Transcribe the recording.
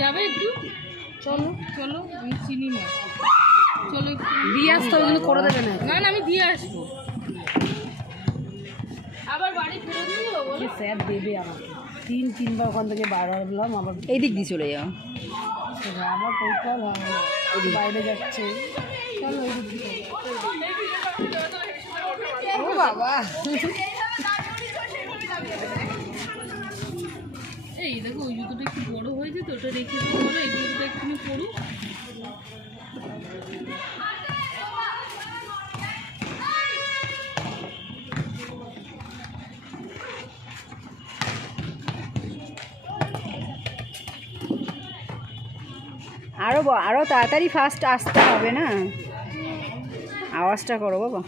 যাবে একটু, চলো চলো, আমি চিনি না, চলো দিয়ে আসতে হবে কিন্তু করে দেবে না। না না আমি দিয়ে আসবো, আবার বাড়ি ফেরত নিয়ে যাবো। স্যার দেবে আমাকে তিনবার ওখান থেকে বার হলাম, আবার এই দিক দিয়ে চলে যাও। আবার পরীক্ষা বাইরে যাচ্ছে। চলো ও বাবা, এই দেখো ওই জুতোটা একটু বড় হয়েছে তো, ওটা রেখে তো বলো, এই জুতোটা একটুখানি পড়ুক। আরও তাড়াতাড়ি ফাস্ট আসতে হবে না, আওয়াজটা করো বাবা।